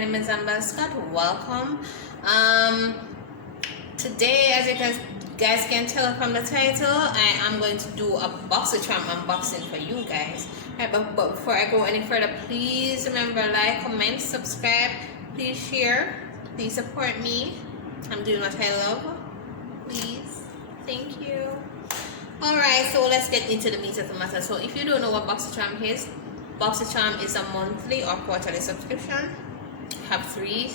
name is Annabel Scott. Welcome. Today, as you guys can tell from the title, I am going to do a Boxycharm unboxing for you guys. Right, but before I go any further, please remember, like, comment, subscribe, please share, please support me. I'm doing what I love. Please. Thank you. Alright, so let's get into the meat of the matter. So if you don't know what Boxycharm is a monthly or quarterly subscription. Have three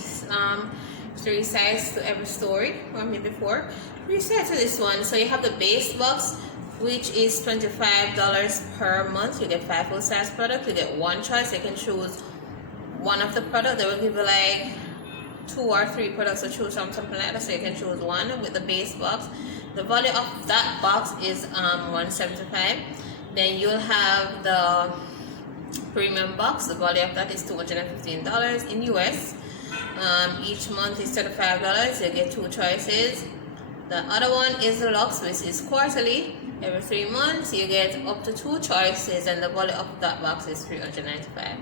sides to every story, or maybe four. Three sides to this one. So you have the base box, which is $25 per month. You get 5 full-size products. You get one choice. You can choose one of the products. They will give you like 2 or 3 products to choose from, something like that. So you can choose one with the base box. The value of that box is $175. Then you'll have the premium box. The value of that is $215 in US. Each month is $35. You get 2 choices. The other one is the Lux, which is quarterly. Every 3 months you get up to 2 choices, and the value of that box is $395.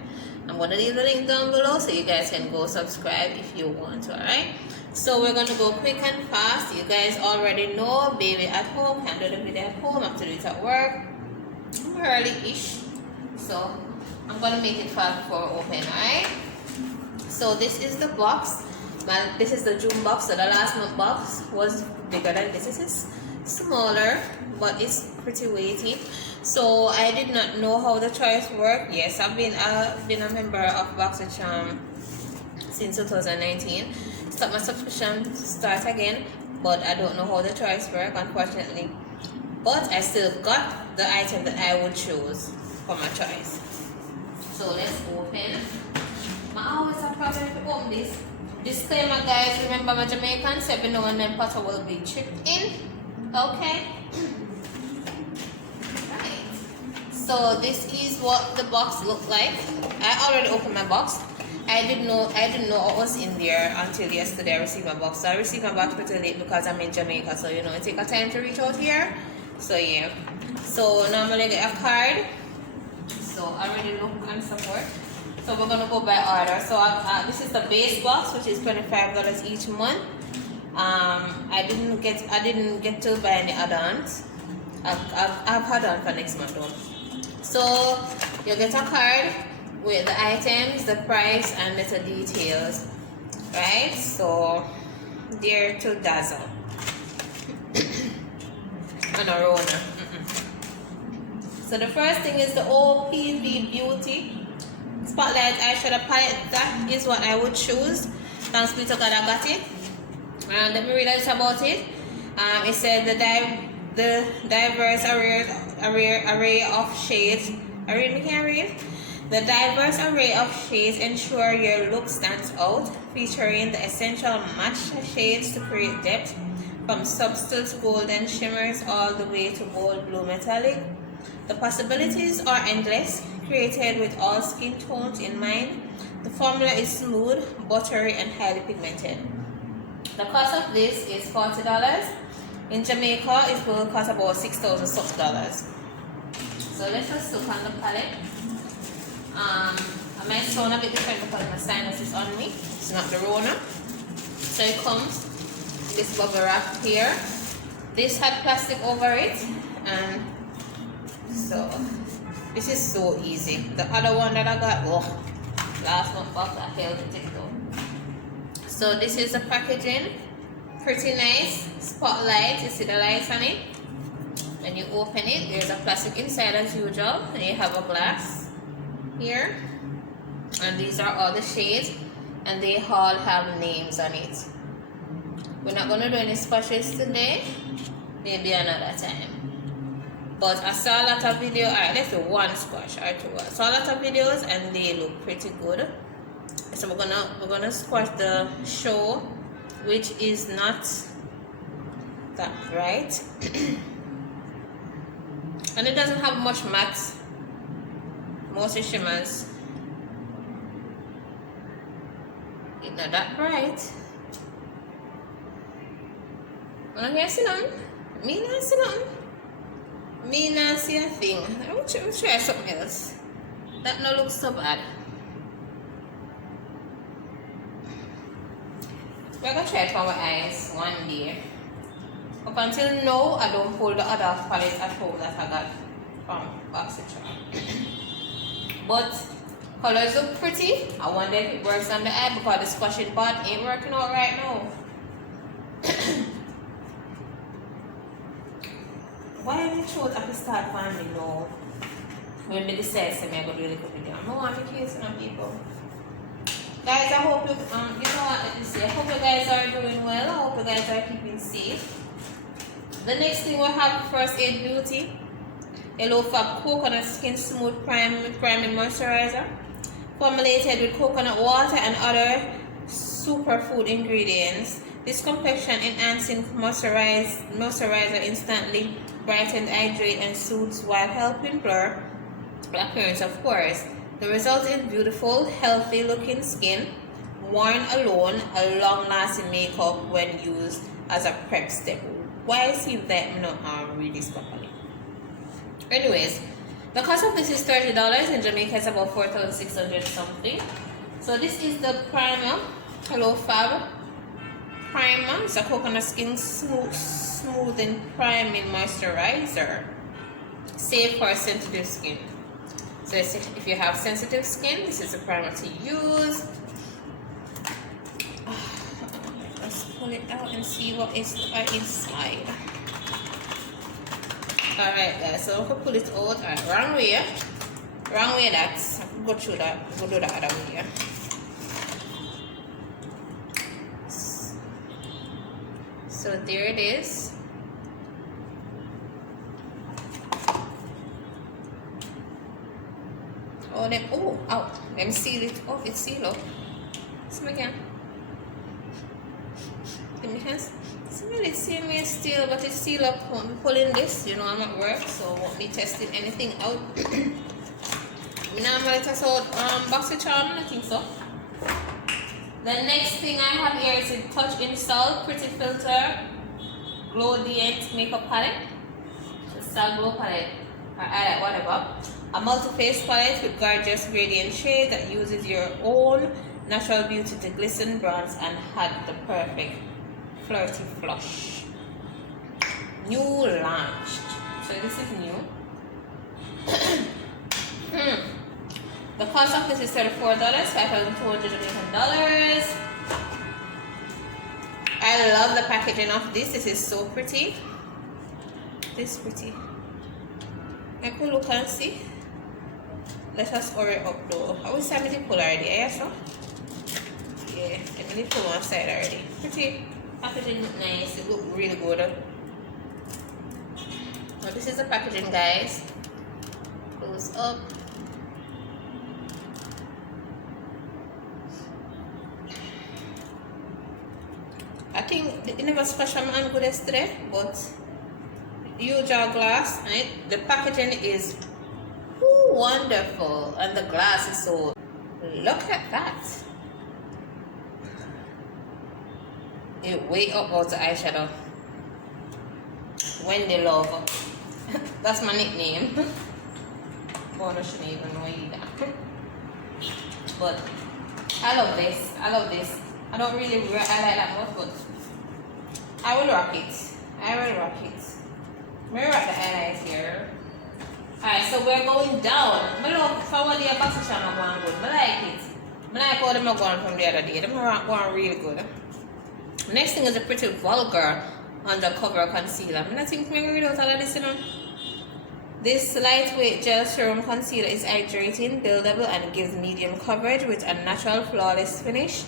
I'm going to leave the link down below so you guys can go subscribe if you want to. Alright, so we're going to go quick and fast. You guys already know, baby at home, can't do the video at home, I have to do it at work early-ish, so I'm going to make it fast before we open. Alright, so this is the box. This is the June box. So the last month box was bigger than this. This is smaller, but it's pretty weighty. So I did not know how the choice worked. Yes, I've been a member of Boxycharm since 2019. Start my subscription, start again, but I don't know how the choice works, unfortunately. But I still got the item that I would choose for my choice. So let's open. I always have problem to open this. Disclaimer, guys, remember my Jamaican said every now and then butter will be chipped in. Okay. Right. So this is what the box looked like. I already opened my box. I didn't know what was in there until yesterday I received my box. So I received my box pretty late because I'm in Jamaica, so you know it takes a time to reach out here. So yeah. So normally I get a card. So I already look and support. So we're gonna go by order. So this is the base box, which is $25 each month. I didn't get to buy any add-ons. I've had on for next month though. So you get a card with the items, the price, and little details. Right? So there to dazzle. And a roller. So the first thing is the OPV Beauty Spotlight eyeshadow palette. That is what I would choose. Thanks be to God I got it. And let me read a little about it. It said the diverse array of shades. The diverse array of shades ensure your look stands out, featuring the essential match shades to create depth, from subtle golden shimmers all the way to bold blue metallic. The possibilities are endless, created with all skin tones in mind. The formula is smooth, buttery, and highly pigmented. The cost of this is $40. In Jamaica, it will cost about $6,000. So let's just look on the palette. I might sound a bit different because my sinus is on me. It's not the Rona. So it comes this bubble wrap here. This had plastic over it, and so this is so easy. The other one that I got, last month box, I failed to take though. So this is the packaging. Pretty nice. Spotlight, you see the lights on it. When you open it, there's a plastic inside as usual. And you have a glass here. And these are all the shades. And they all have names on it. We're not going to do any swatches today. Maybe another time. But I saw a lot of videos. Alright, let's do one squash or 2. I saw a lot of videos and they look pretty good. So we're gonna squash the show, which is not that bright. And it doesn't have much matte. Mostly shimmers. It's not that bright. Wanna hear something? Me not see nothing. Me not see a thing. I will try something else. That no looks so bad. We're gonna try it for our eyes one day. Up until now, I don't hold the other palette at home that I got from Boxycharm. But colors look pretty. I wonder if it works on the eye because the squashing part ain't working out right now. Why are the throat have to start farming now? When they decide to make a really good video. I don't want to kill some people. Guys, I hope you know what let me say. I hope you guys are doing well. I hope you guys are keeping safe. The next thing we have First Aid Beauty. Hello Fab Coconut Skin Smooth Priming Moisturizer. Formulated with coconut water and other superfood ingredients. This complexion enhancing moisturizer instantly brightens, hydrates, and soothes while helping blur the appearance, of course. The result is beautiful, healthy looking skin, worn alone, a long lasting makeup when used as a prep step. Why I see that I'm not read this properly. Anyways, the cost of this is $30. In Jamaica it's about 4,600 something. So this is the primer. Hello Fab primer. It's a coconut skin smoothing priming moisturizer. Safe for sensitive skin. So if you have sensitive skin, this is a primer to use. Let's pull it out and see what is inside. Alright guys, so we can pull it out. Alright, wrong way. Wrong way that's. Go through that. Go do that other way. So there it is. Oh, then, oh, out. Let me seal it. Oh, it's sealed up. Smell again. Give me hands. Smell it, same way still, but it's sealed up. Won't be pulling this. You know, I'm at work, so won't be testing anything out. We normally test out Boxycharm, I think so. The next thing I have here is a Touch Install Pretty Filter Glowdient Makeup Palette. It's a glow palette, or highlight, whatever. A multi-face palette with gorgeous gradient shade that uses your own natural beauty to glisten, bronze, and add the perfect flirty flush. New launched. So this is new. The cost of this is $34, $5,200. I love the packaging of this. This is so pretty. This is pretty. I could look and see. Let us hurry up though. I wish I made it pull already. Yeah, so? Yeah, I made it pull one side already. Pretty. Packaging look nice. It look really good. Well, this is the packaging, guys. Close up. I think it never scratched my hand good yesterday, but huge glass, and the packaging is wonderful, and the glass is so. Look at that. It way up was the eyeshadow. Wendy Love. That's my nickname. Boy, I shouldn't even know either. But I love this. I love this. I don't really wear highlight that much, but I will rock it. I will rock it. Let me rock the highlight here. Alright, so we're going down. I love how the Boxycharm are going good. I like it. I like how them are going from the other day. Them are going really good. Next thing is a pretty vulgar undercover concealer. I think I'm going to read out all of this, you know. This lightweight gel serum concealer is hydrating, buildable, and gives medium coverage with a natural flawless finish.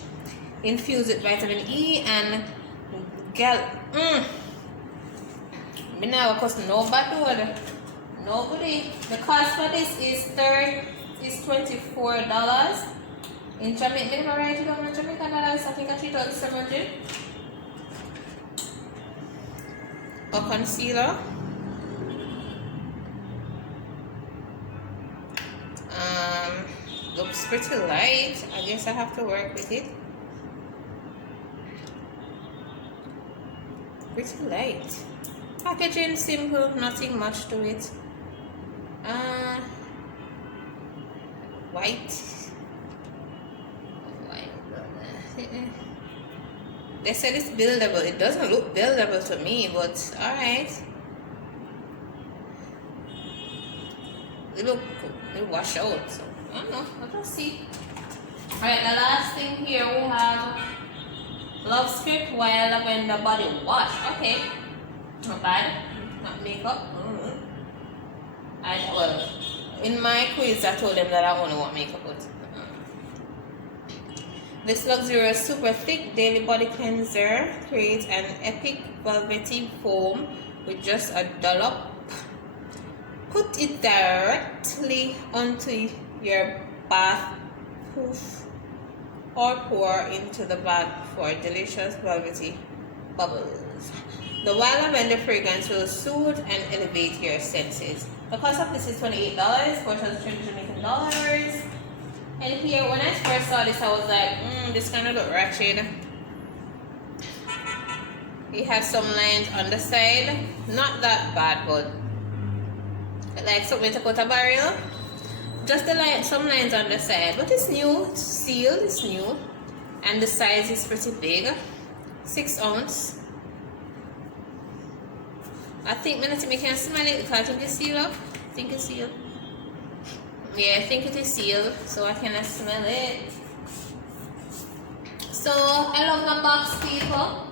Infused with vitamin E and me now cost no bad word. Nobody. The cost for this is $24. In Jamaica, they never write it down in Jamaican dollars. I think I treat all 700. A concealer. Looks pretty light. I guess I have to work with it. Pretty light. Packaging simple, nothing much to it. White. They said it's buildable. It doesn't look buildable to me, but alright. It wash out, so I don't know. I'll just see. Alright, the last thing here we have Love Script Wild Lavender Body Wash. Okay. Not bad. Not makeup. Well, in my quiz I told them that I only want makeup, but this luxurious super thick daily body cleanser creates an epic velvety foam with just a dollop. Put it directly onto your bath poof or pour into the bath for delicious velvety bubbles. The wild lavender fragrance will soothe and elevate your senses. The cost of this is $28, $4,300. And here, when I first saw this, I was like, this kind of look ratchet. You have some lines on the side. Not that bad, but like something to put a barrel. Just some lines on the side. But it's new, it's sealed, it's new. And the size is pretty big. 6 ounce. I think I can smell it because I think it's sealed up. I think it's sealed. Yeah, I think it is sealed, so I cannot smell it. So I love my box, people.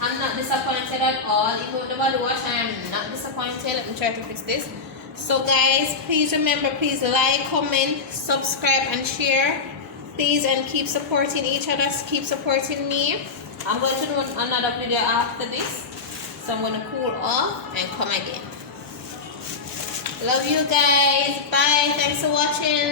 I'm not disappointed at all. Even with the body wash, I am not disappointed. Let me try to fix this. So guys, please remember, please like, comment, subscribe, and share. Please, and keep supporting each other. Keep supporting me. I'm going to do another video after this. So I'm going to cool off and come again. Love you guys. Bye. Thanks for watching.